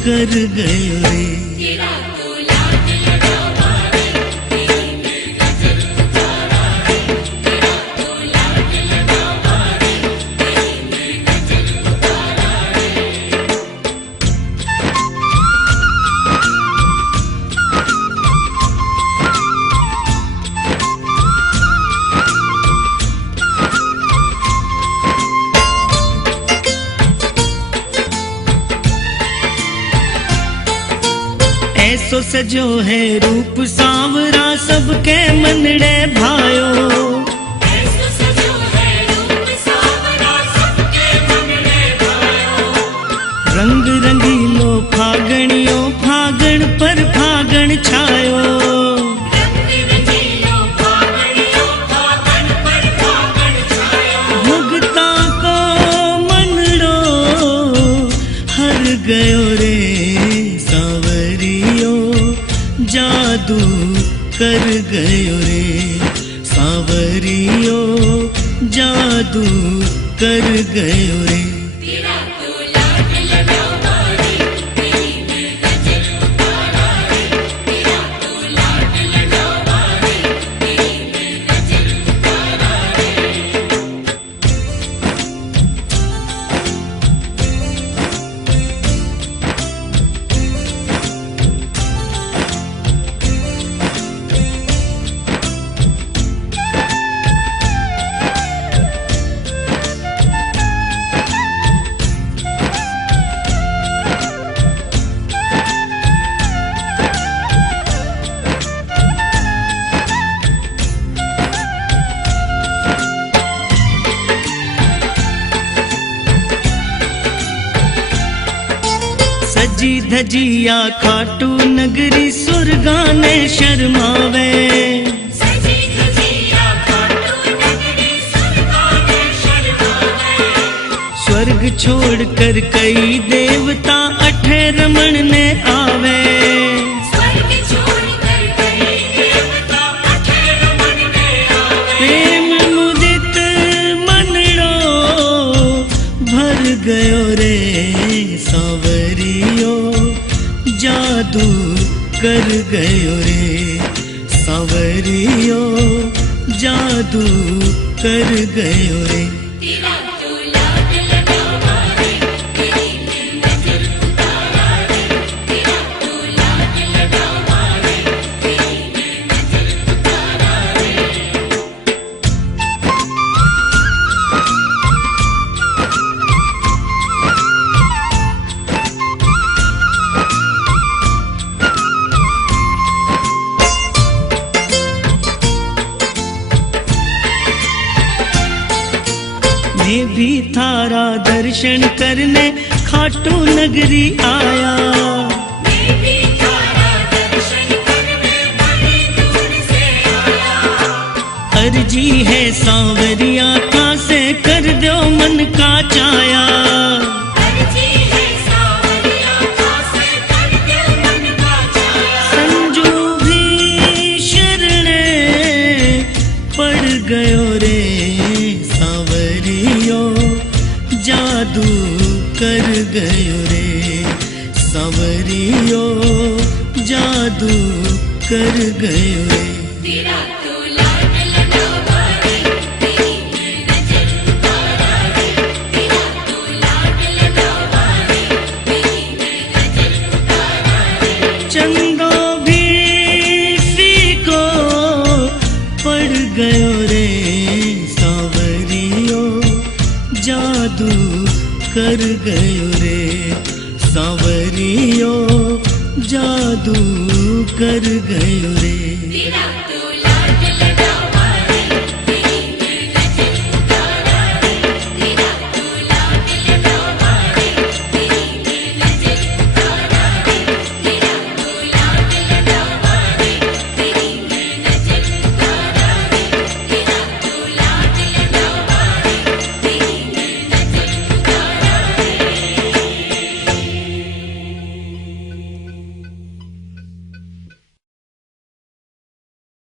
कर गयो रे। ऐसो सजो है रूप सांवरा सबके मनड़े भायो। ऐसो सजो है रूप सांवरा सबके मनड़े भायो। रंग रंगीलो फागणियो फागण पर फागण छायो। रंग रंगीलो फागणियो फागण पर फागण छायो। भगता को मनड़ो हर गयो रे जादू कर गयो रे सांवरियो जादू कर गयो रे। तेरा तो लाड लगावा रे तेरी में गजर उतारा रे। तेरा तो लाड लगावा रे तेरी में गजर उतारा रे। सजी धजिया खाटू नगरी सुरगाने शर्मावे। सजी धजिया खाटू नगरी सुरगाने शर्मावे। स्वर्ग छोड़ कर कई देवता अठे रमण ने आवे। स्वर्ग छोड़ कर कई देवता अठे रमण ने आवे। प्रेम मुदित मनड़ो भर गयो रे सांवरियो जादू कर गयो रे सांवरियो जादू कर गयो रे। तेरा तो लाड लगावा रे तेरी में गजर उतारा रे। तेरा तो लाड लगावा रे तेरी में गजर उतारा रे। मैं भी थारा दर्शन करने खाटू नगरी आया। मैं भी थारा दर्शन करने बड़ी दूर से आया। अर्जी है सांवरिया का से कर दो मन का चाया। अर्जी है सांवरिया का से कर दो मन का चाया। संजू भी शरणे पड़ गयो रे सांवरियो जादू कर गयो रे सांवरियो जादू कर गयो रे। तेरा तो लाड लगावा रे तेरी में गजर उतारा रे। तेरा तो लाड लगावा रे तेरी में गजर उतारा रे। चंदो भी फीको पड़ गयो रे सांवरियो जादू कर गयो रे सांवरियो जादू कर गयो रे।